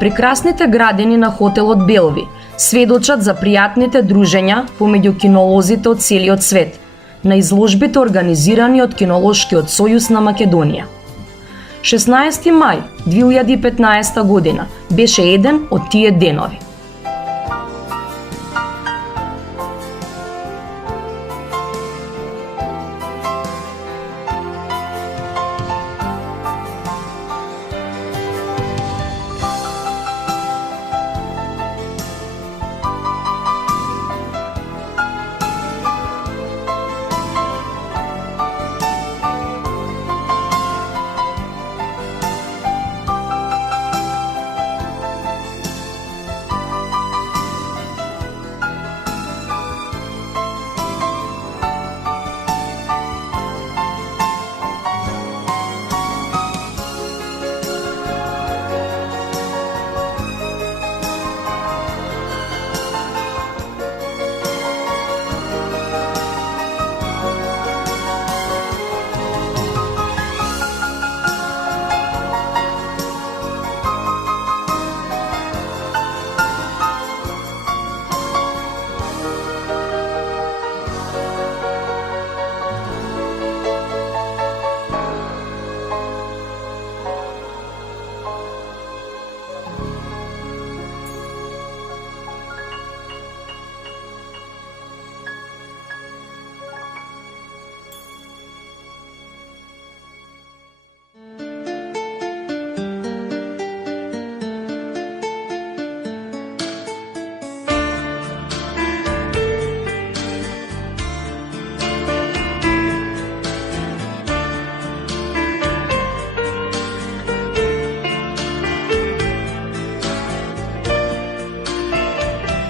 Прекрасните градини на хотелот Белви сведочат за пријатните дружења помеѓу кинолозите од целиот свет, на изложбите организирани од Кинолошкиот сојуз на Македонија. 16 мај 2015 година беше еден од тие денови.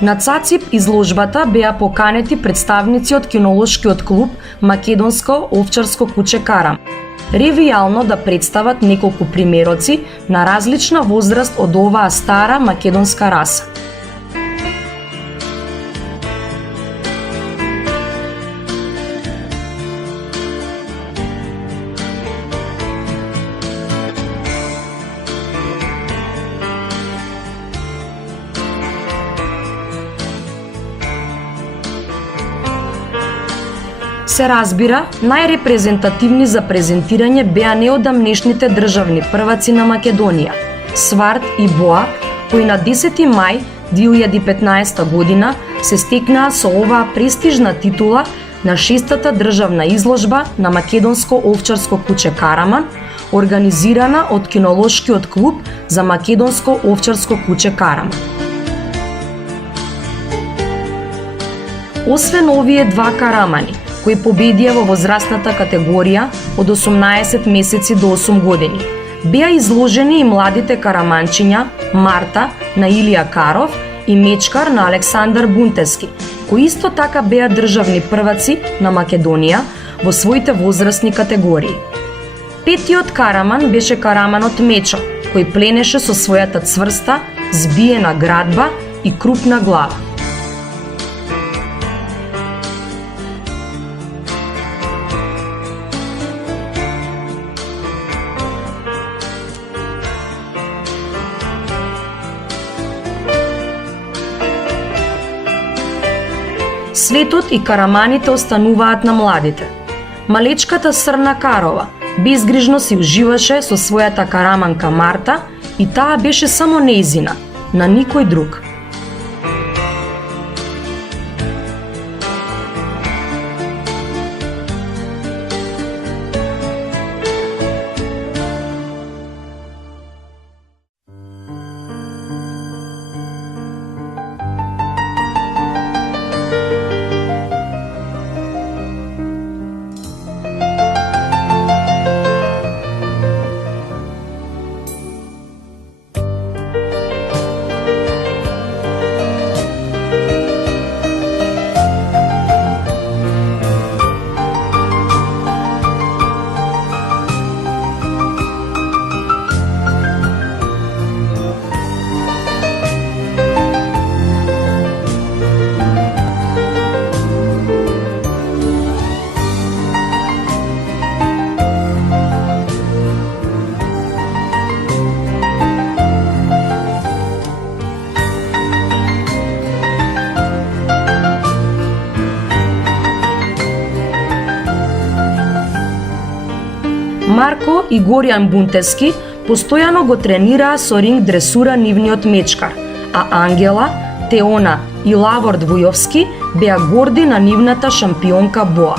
На ЦАЦИП изложбата беа поканети представници од кинолошкиот клуб Македонско овчарско куче Карам, ревијално да представат неколку примероци на различна возраст од оваа стара македонска раса. Се разбира, најрепрезентативни за презентирање беа неодамнешните државни прваци на Македонија, Сварт и Боа, кои на 10 мај 2015 година се стекнаа со оваа престижна титула на 6-та државна изложба на Македонско овчарско куче Караман, организирана од Кинолошкиот клуб за Македонско овчарско куче Караман. Освен овие два карамани, кои победија во возрастната категорија од 18 месеци до 8 години, беа изложени и младите караманчиња Марта на Илија Каров и Мечкар на Александар Бунтески, кои исто така беа државни прваци на Македонија во своите возрастни категории. Петиот караман беше караманот Мечо, кој пленеше со својата цврста, збиена градба и крупна глава. Светот и караманите остануваат на младите. Малечката Срна Карова безгрижно си уживаше со својата караманка Марта и таа беше само нејзина, на никој друг. Марко и Горијан Бунтески постојано го тренираа со ринг дресура нивниот мечкар, а Ангела, Теона и Лавор Двујовски беа горди на нивната шампионка Боа.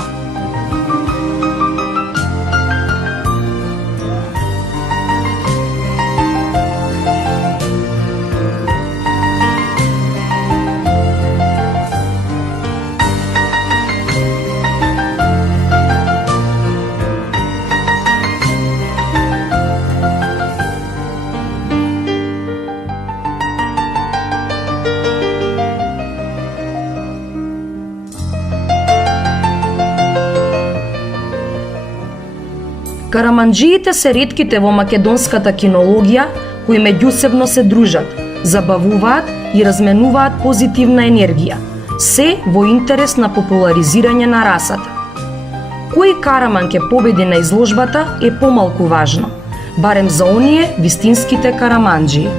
Караманџиите се ретките во македонската кинологија кои меѓусебно се дружат, забавуваат и разменуваат позитивна енергија, се во интерес на популаризирање на расата. Кој караман ќе победи на изложбата е помалку важно, барем за оние вистинските караманџии.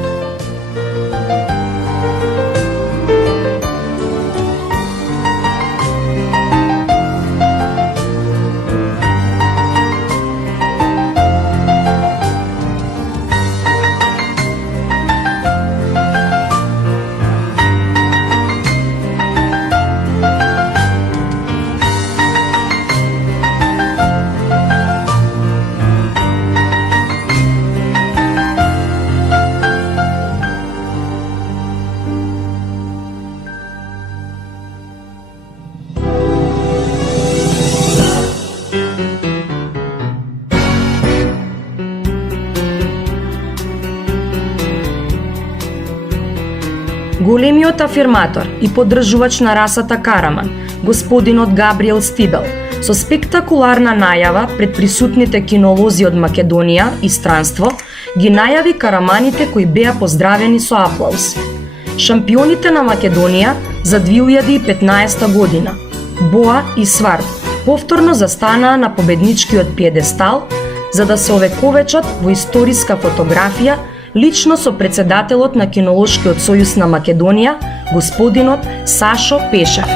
Големиот афирматор и поддржувач на расата караман, господинот Габриел Стибел, со спектакуларна најава пред присутните кинолози од Македонија и странство, ги најави караманите кои беа поздравени со аплауз. Шампионите на Македонија за 2015 година, Боа и Сварт, повторно застанаа на победничкиот пиедестал за да се овековечат во историска фотографија лично со председателот на Кинолошкиот сојуз на Македонија, господинот Сашо Пешев.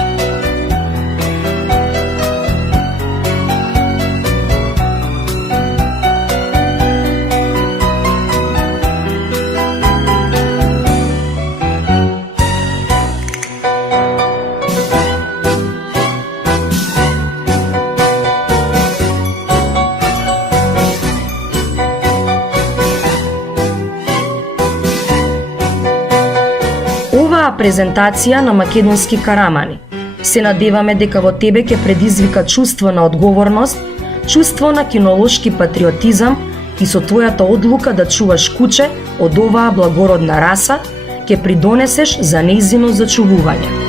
Презентација на македонски карамани. Се надеваме дека во тебе ќе предизвика чувство на одговорност, чувство на кинолошки патриотизам и со твојата одлука да чуваш куче од оваа благородна раса, ќе придонесеш за нејзино зачувување.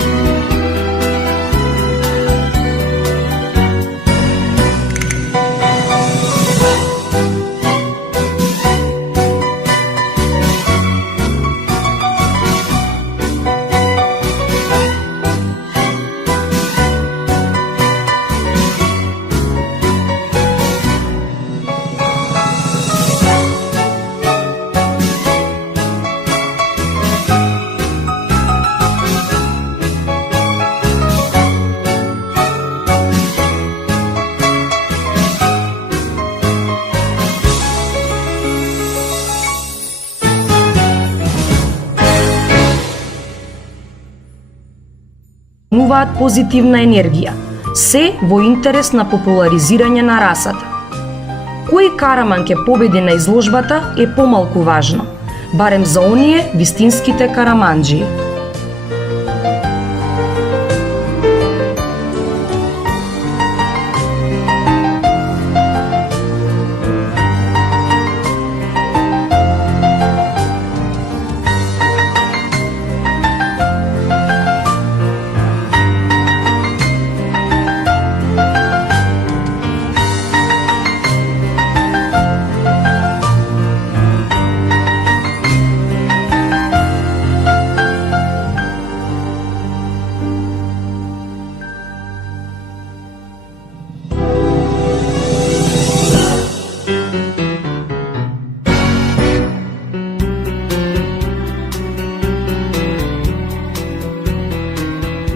Нуваат позитивна енергија, се во интерес на популаризирање на расата. Кој караман ќе победи на изложбата е помалку важно, барем за оние вистинските караманџии.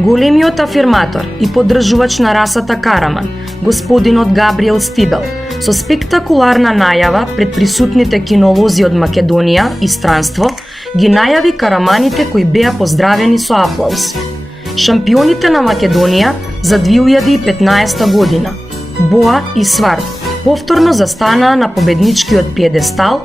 Големиот афирматор и поддржувач на расата караман, господинот Габриел Стибел, Со спектакуларна најава пред присутните кинолози од Македонија и странство, ги најави караманите кои беа поздравени со аплауз. Шампионите на Македонија за 2015 година, Боа и Сварт, повторно застанаа на победничкиот пиедестал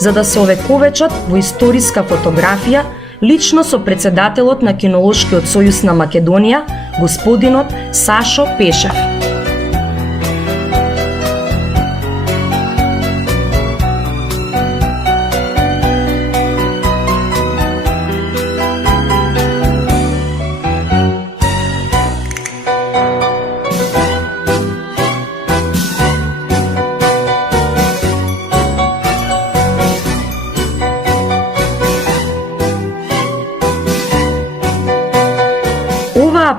за да се овековечат во историска фотографија лично со председателот на Кинолошкиот сојуз на Македонија, господинот Сашо Пешев.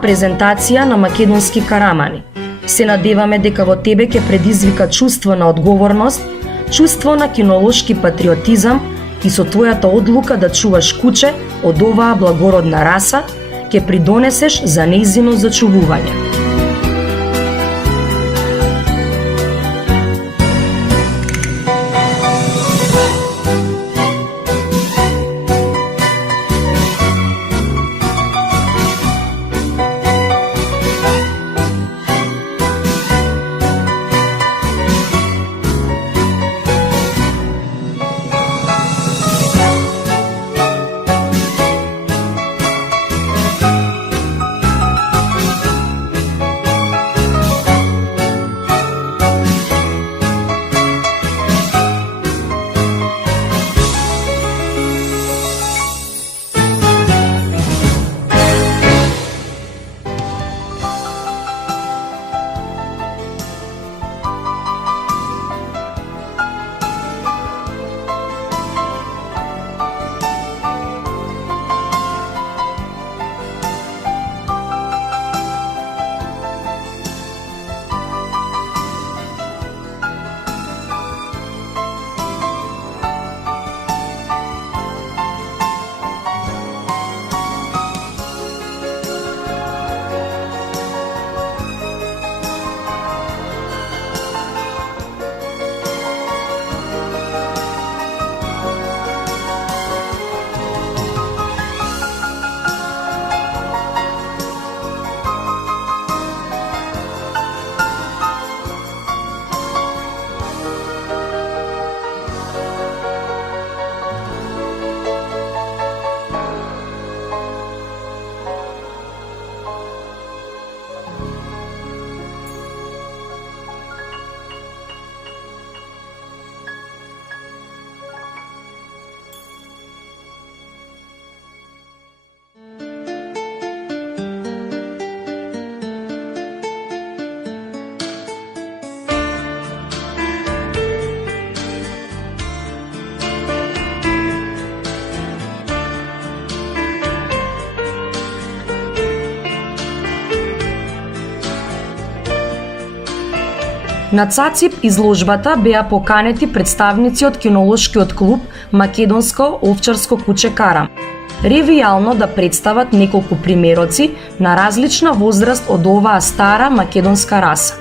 Презентација на македонски карамани. Се надеваме дека во тебе ќе предизвика чувство на одговорност, чувство на кинолошки патриотизам и со твојата одлука да чуваш куче од оваа благородна раса, ќе придонесеш за нејзино зачувување. На ЦАЦИП изложбата беа поканети представници од кинолошкиот клуб Македонско овчарско куче Карам, ревијално да представат неколку примероци на различна возраст од оваа стара македонска раса.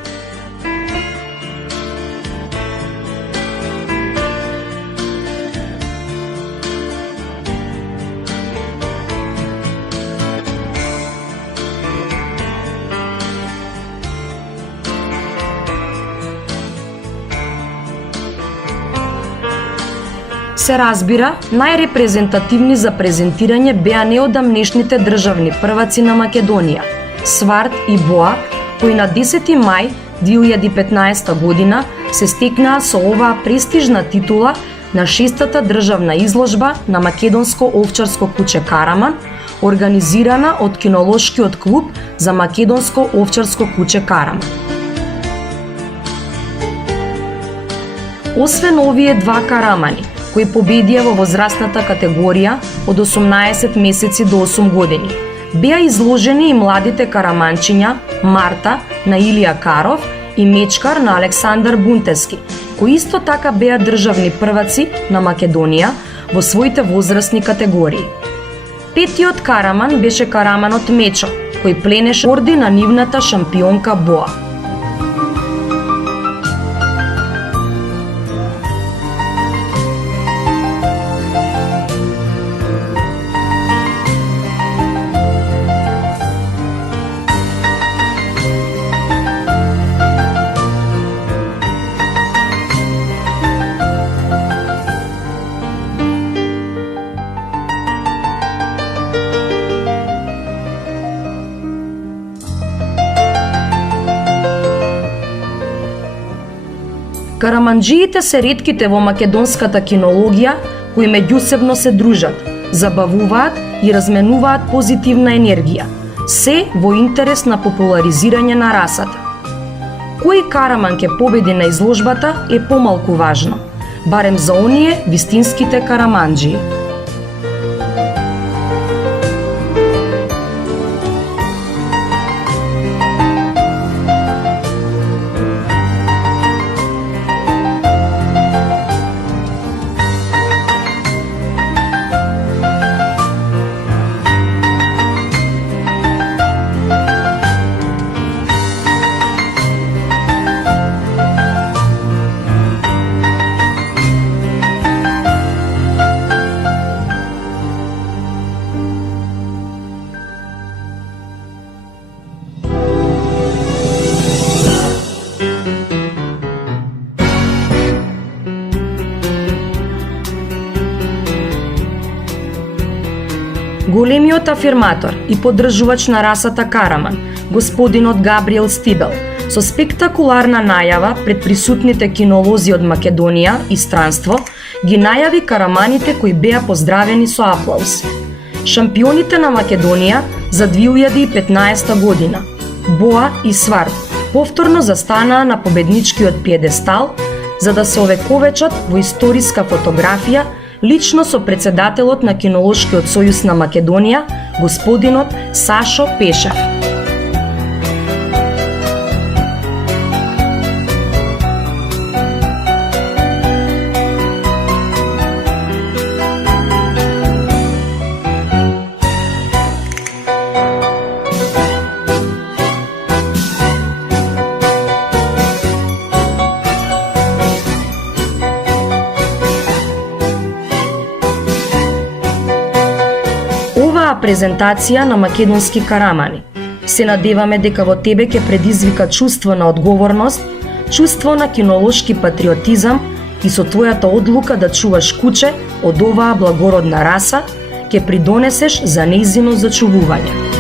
Се разбира, најрепрезентативни за презентирање беа неодамнешните државни прваци на Македонија, Сварт и Боа, кои на 10 мај 2015 година се стекнаа со оваа престижна титула на 6-та државна изложба на Македонско овчарско куче Караман, организирана од Кинолошкиот клуб за Македонско овчарско куче Караман. Освен овие два карамани, кои победија во возрастната категорија од 18 месеци до 8 години, беа изложени и младите караманчиња Марта на Илија Каров и Мечкар на Александар Бунтески, кои исто така беа државни прваци на Македонија во своите возрастни категории. Петиот караман беше караманот Мечо, кој пленеше орди на нивната шампионка Боа. Караманџиите се ретките во македонската кинологија кои меѓусебно се дружат, забавуваат и разменуваат позитивна енергија, се во интерес на популаризирање на расата. Кој караман ќе победи на изложбата е помалку важно, барем за оние вистинските караманџии. Големиот афирматор и поддржувач на расата караман, господинот Габриел Стибел, со спектакуларна најава пред присутните кинолози од Македонија и странство, ги најави караманите кои беа поздравени со аплауз. Шампионите на Македонија за 2015 година, Боа и Сварт, повторно застанаа на победничкиот пиедестал за да се овековечат во историска фотографија лично со председателот на Кинолошкиот сојуз на Македонија, господинот Сашо Пешев. Презентација на македонски карамани. Се надеваме дека во тебе ќе предизвика чувство на одговорност, чувство на кинолошки патриотизам и со твојата одлука да чуваш куче од оваа благородна раса, ќе придонесеш за нејзино зачувување.